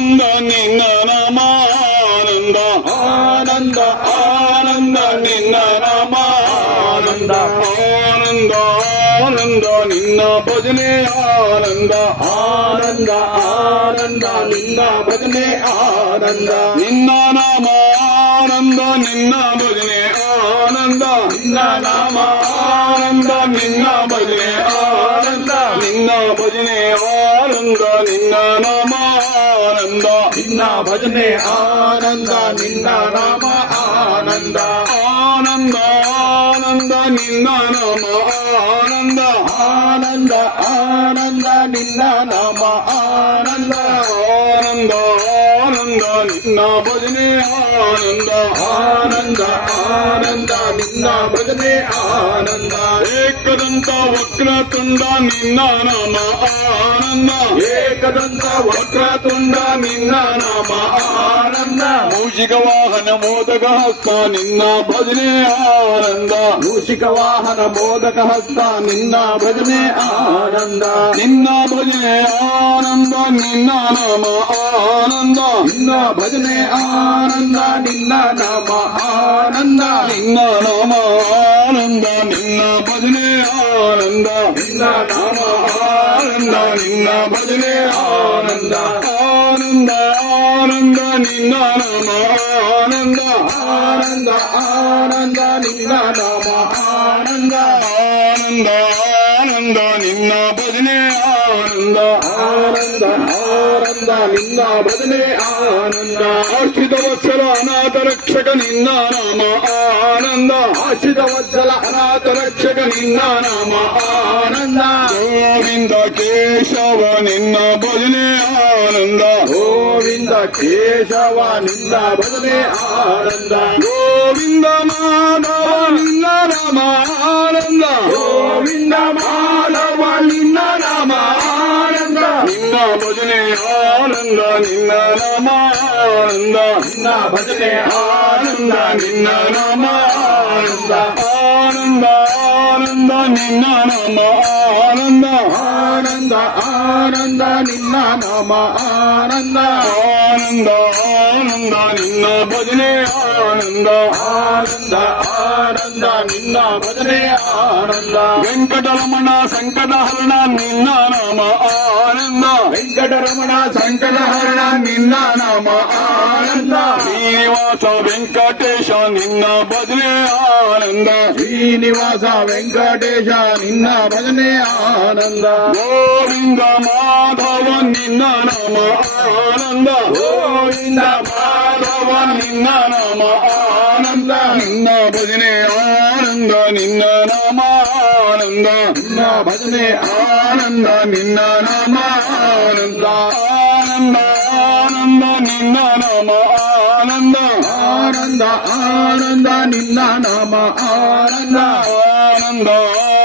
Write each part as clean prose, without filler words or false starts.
ಆನಂದ ನಿನ್ನ ನಾಮ ಆನಂದ ಆನಂದ ಆನಂದ ನಿನ್ನ ನಾಮ ಆನಂದ ಆನಂದ ಆನಂದ ನಿನ್ನ ಭಜನೆ ಆನಂದ ಆನಂದ ಆನಂದ ನಿನ್ನ ಭಜನೆ ಆನಂದ ನಿನ್ನ ನಾಮ ಆನಂದ ನಿನ್ನ ಭಜನೆ ಆನಂದ ನಿನ್ನ ನಾಮ ಆನಂದ ನಿನ್ನ ಭಜನೆ ಆನಂದ ನಿನ್ನ ಭಜನೆ ಆನಂದ ನಿನ್ನ ನಾಮ ಆನಂದ ನಿನ್ನ ಭಜನೆ ಆನಂದ ನಿನ್ನ ನಾಮ ಆನಂದ ಆನಂದ ಆನಂದ ನಿನ್ನ ನಾಮ ಆನಂದ ಆನಂದ ಆನಂದ ನಿನ್ನ ನಾಮ ಆನಂದ ಆನಂದ ಆನಂದ ನಿನ್ನ ಭಜನೆ ಆನಂದ ಆನಂದ ಆನಂದ ನಿನ್ನ ಭಜನೆ ಆನಂದ ಏಕದಂತ ವಕ್ರತುಂಡ ನಿನ್ನ ನಾಮ ಆನಂದ ಏಕದಂತ ವಕ್ರತುಂಡ ನಿನ್ನ ನಾಮ ಆನಂದ ಮೂಷಿಕ ವಾಹನ ಮೋದಕ ಹಸ್ತ ನಿನ್ನ ಭಜನೆ ಆನಂದ ಮೂಷಿಕ ವಾಹನ ಮೋದಕ ಹಸ್ತ ನಿನ್ನ ಭಜನೆ ಆನಂದ ನಿನ್ನ ಭಜನೆ ಆನಂದ ನಿನ್ನ ನಾಮ ಆನಂದ ನಿನ್ನ ಭಜನೆ ಆನಂದ ನಿನ್ನ ನಾಮ ಆನಂದ ನಿನ್ನ ನಾಮ ಆನಂದ ನಿನ್ನ ಭಜನೆ ಆನಂದ ನಿನ್ನ ನಾಮ ಆನಂದ ನಿನ್ನ ಭಜನೆ ಆನಂದ ಆನಂದ ಆನಂದ ನಿನ್ನ ನಾಮ ಆನಂದ ಆನಂದ ಆನಂದ ನಿನ್ನ ನಾಮ ಆನಂದ ಆನಂದ ಆನಂದ ನಿನ್ನ ಭಜನೆ ಆನಂದ ಆನಂದ ಆನಂದ ನಿನ್ನ ಭಜನೆ ಆನಂದ ಆಶ್ರಿತ ವತ್ಸಲ ಅನಾಥ ರಕ್ಷಕ ನಿನ್ನ ನಾಮ ಆನಂದ ಆಶ್ರಿತ ವತ್ಸಲ ಅನಾಥ ರಕ್ಷಕ ನಿನ್ನ ನಾಮ ಆನಂದ ಗೋವಿಂದ ಕೇಶವ ನಿನ್ನ ಭಜನೆ ಆನಂದ ಗೋವಿಂದ ಕೇಶವ ನಿನ್ನ ಭಜನೆ ಆನಂದ ಗೋವಿಂದ ಮಾಧವ ನಿನ್ನ ನಾಮ ಆನಂದ ಗೋವಿಂದ ಮಾಧವ ನಿನ್ನ ನಾಮ ಆನಂದ ನಿನ್ನ ಭಜನೆ ಆನಂದ ನಿನ್ನ ನಾಮ ಆನಂದ ನಿನ್ನ ಭಜನೆ ಆನಂದ ನಿನ್ನ ನಾಮ ಆನಂದ ಆನಂದ ಆನಂದ ನಿನ್ನ ನಾಮ ಆನಂದ ಆನಂದ ಆನಂದ ನಿನ್ನ ನಾಮ ಆನಂದ ಆನಂದ ಆನಂದ ನಿನ್ನ ಭಜನೆ ಆನಂದ ಆನಂದ ಆನಂದ ನಿನ್ನ ಭಜನೆ ಆನಂದ ವೆಂಕಟರಮಣ ಸಂಕಟಹರಣ ನಿನ್ನ ನಾಮ ಆನಂದ ವೆಂಕಟರಮಣ ಸಂಕಟಹರಣ ನಿನ್ನ ನಾಮ ಆನಂದ ಶ್ರೀನಿವಾಸ ವೆಂಕಟೇಶ ನಿನ್ನ ಭಜನೆ ಆನಂದ ಶ್ರೀನಿವಾಸ ವೆಂಕಟೇಶ ನಿನ್ನ ಭಜನೆ ಆನಂದ ಗೋವಿಂದ ಮಾಧವ ನಿನ್ನ ನಾಮ ಆನಂದ ಗೋವಿಂದ ಮಾಧವ ನಿನ್ನ ನಾಮ ಆನಂದ ನಿನ್ನ ಭಜನೆ ಆನಂದ ನಿನ್ನ ನಾಮ ಆನಂದ ನಿನ್ನ ಭಜನೆ ಆನಂದ ನಿನ್ನ ನಾಮ ಆನಂದ ಆನಂದ ಆನಂದ ನಿನ್ನ ನಾಮ ಆನಂದ ಆನಂದ ಆನಂದ ನಿನ್ನ ನಾಮ ಆನಂದ ಆನಂದ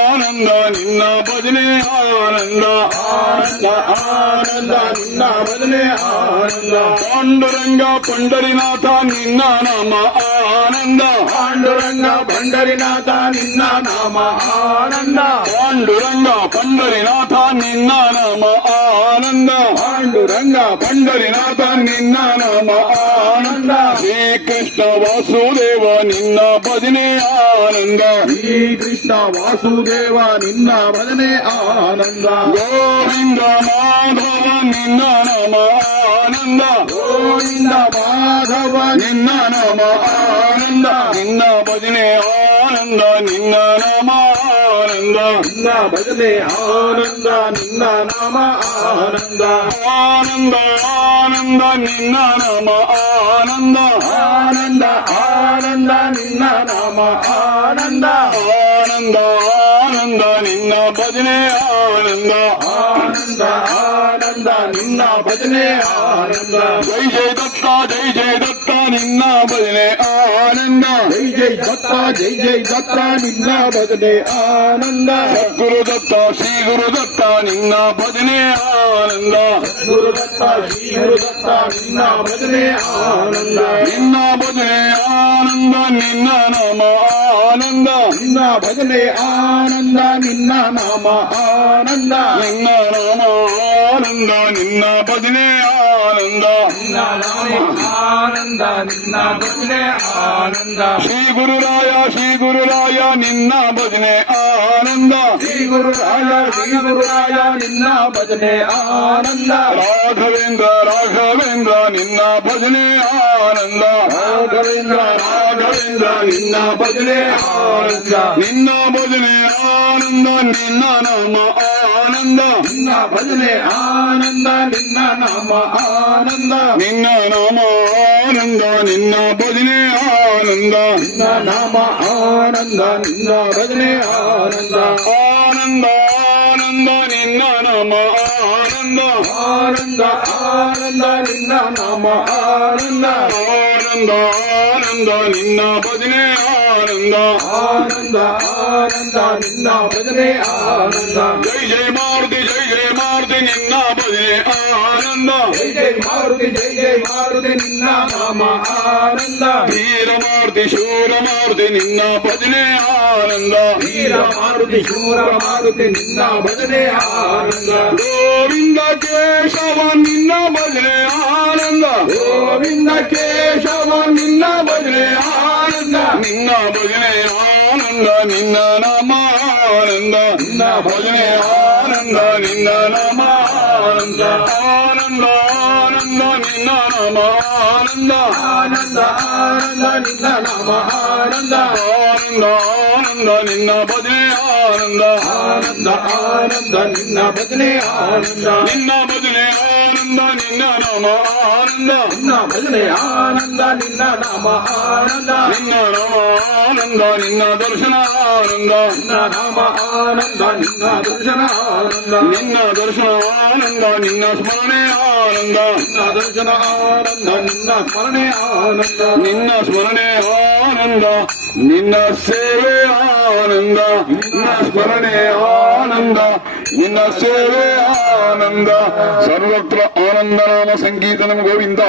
ಆನಂದ ನಿನ್ನ ಭಜನೆ ಆನಂದ ಆನಂದ ಆನಂದ ನಿನ್ನ ಭಜನೆ ಆನಂದ ಪಾಂಡುರಂಗ ಪಂಡರಿನಾಥ ನಿನ್ನ ನಾಮ ಆನಂದ ಪಾಂಡುರಂಗ ಭಂಡರಿನಾಥ ನಿನ್ನ ನಾಮ ಆನಂದ ಪಾಂಡುರಂಗ ಪಂಡರಿನಾಥ ನಿನ್ನ ನಾಮ ಆನಂದ ಪಾಂಡುರಂಗ ಪಂಡರಿನಾಥ ನಿನ್ನ ನಾಮ ಆನಂದ ಶ್ರೀಕೃಷ್ಣ ವಾಸುದೇವ ನಿನ್ನ ಭಜನೆ ಆನಂದ ಶ್ರೀಕೃಷ್ಣ ವಾಸುದೇವ ನಿನ್ನ ಭಜನೆ ಆನಂದ ಗೋವಿಂದ ಮಾಧವ ನಿನ್ನ ನಾಮ ಆನಂದ ಗೋವಿಂದ ಮಾಧವ ನಿನ್ನ ನಾಮ ಆನಂದ ನಿನ್ನ ಭಜನೆ ಆನಂದ ನಿನ್ನ ನಾಮ ಆನಂದ ನಿನ್ನ ಭಜನೆ ಆನಂದ ನಿನ್ನ ನಾಮ ಆನಂದ ಆನಂದ ಆನಂದ ನಿನ್ನ ನಾಮ ಆನಂದ ಆನಂದ ಆನಂದ ನಿನ್ನ ನಾಮ ಆನಂದ ಆನಂದ ಆನಂದ ನಿನ್ನ ಭಜನೆ ಆನಂದ ಆನಂದ ಆನಂದ ನಿನ್ನ ಭಜನೆ ಆನಂದ ಜೈ ಜೈ ದತ್ತ ನಿನ್ನ ಭಜನೆ ಆನಂದ ಜೈ ದತ್ತ ನಿನ್ನ ಭಜನೆ ಆನಂದ ಸದ್ಗುರು ದತ್ತ ಶ್ರೀ ಗುರು ದತ್ತ ನಿನ್ನ ಭಜನೆ ಆನಂದ ಗುರುದತ್ತ ಶ್ರೀ ಗುರುದತ್ತ ನಿನ್ನ ಭಜನೆ ಆನಂದ ನಿನ್ನ ಭಜನೆ ಆನಂದ ನಿನ್ನ ನಾಮ ಆನಂದ ನಿನ್ನ ಭಜನೆ ಆನಂದ ನಿನ್ನ ನಾಮ ಆನಂದ ನಿನ್ನ ನಾಮ ಆನಂದ ನಿನ್ನ ಭಜನೆ ಆನಂದ ನಿನ್ನ ನಾಮೆ ಆನಂದ ನಿನ್ನ ಭಜನೆ ಆನಂದ ಶ್ರೀ ಗುರುರಾಯ ನಿನ್ನ ಭಜನೆ ಆನಂದ ಶ್ರೀ ಗುರುರಾಯ ನಿನ್ನ ಭಜನೆ ಆನಂದ ರಾಘವೇಂದ್ರ ನಿನ್ನ ಭಜನೆ ಆನಂದ ರಾಘವೇಂದ್ರ ನಿನ್ನ ಭಜನೆ ಆನಂದ ನಿನ್ನ ಭಜನೆ ಆನಂದ ನಿನ್ನ ನಾಮ ಆನಂದ ನಿನ್ನ ಭಜನೆ ಆನಂದ ನಿನ್ನ ನಾಮ ಆನಂದ ನಿನ್ನ ನಾಮ ಆನಂದ ನಿನ್ನ ಭಜನೆ ಆನಂದ ನಿನ್ನ ನಾಮ ಆನಂದ ನಿನ್ನ ಭಜನೆ ಆನಂದ ಆನಂದ ಆನಂದ ನಿನ್ನ ನಾಮ ಆನಂದ ಆನಂದ ಆನಂದ ನಿನ್ನ ನಾಮ ಆನಂದ ಆನಂದ ಆನಂದ ನಿನ್ನ ಭಜನೆ ಆನಂದ ಆನಂದ ಆನಂದ ನಿನ್ನ ಭಜನೆ ಆನಂದ ಜೈ ಮಾರುತಿ ನಿನ್ನ ಭಜನೆ ಆನಂದ ಜೈ ಮಾರುತಿ ನಿನ್ನ ನಾಮ ಆನಂದ ವೀರ ಮಾರುತಿ ಶೂರ ಮಾರುತಿ ನಿನ್ನ ಭಜನೆ ಆನಂದ ವೀರ ಮಾರುತಿ ಶೂರ ಮಾರುತಿ ನಿನ್ನ ಭಜನೆ ಆನಂದ ಗೋವಿಂದ ಕೇಶವ ನಿನ್ನ ಭಜನೆ ಆನಂದ ಗೋವಿಂದ ಕೇಶವ ನಿನ್ನ ಭಜನೆ ಆನಂದ ನಿನ್ನ ಭಜನೆ ಆನಂದ ನಿನ್ನ ನಾಮ ಆನಂದ ನಿನ್ನ ಭಜನೆ ಆನಂದ ನಿನ್ನ ನಾಮ ಆನಂದ ಆನಂದ ಆನಂದ ನಿನ್ನ ನಾಮ ಆನಂದ ಆನಂದ ಆನಂದ ನಿನ್ನ ನಾಮ ಆನಂದ ಆನಂದ ಆನಂದ ನಿನ್ನ ಭಜನೆ ಆನಂದ ಆನಂದ ಆನಂದ ನಿನ್ನ ಭಜನೆ ಆನಂದ ನಿನ್ನ ಭಜನೆ ಆನಂದ ನಿನ್ನ ನಾಮ ಆನಂದ ನಿನ್ನ ಭಜನೆ ಆನಂದ ನಿನ್ನ ನಾಮ ಆನಂದ ನಿನ್ನ ನಾಮ ಆನಂದ ನಿನ್ನ ದರ್ಶನ ಆನಂದ ನಿನ್ನ ನಾಮ ಆನಂದ ನಿನ್ನ ದರ್ಶನ ಆನಂದ ನಿನ್ನ ದರ್ಶನ ಆನಂದ ನಿನ್ನ ಸ್ಮರಣೆ ಆನಂದ ನಿನ್ನ ದರ್ಶನ ಆನಂದ ನಿನ್ನ ಸ್ಮರಣೆ ಆನಂದ ನಿನ್ನ ಸ್ಮರಣೆ ಆನಂದ ನಿನ್ನ ಸೇವೆ ಆನಂದ ನಿನ್ನ ಸ್ಮರಣೆ ಆನಂದ ನಿನ್ನ ಸೇವೆ ಆನಂದ ಸರ್ವತ್ರ ಆನಂದ ನಾಮ ಸಂಕೀರ್ತನಂ ಗೋವಿಂದ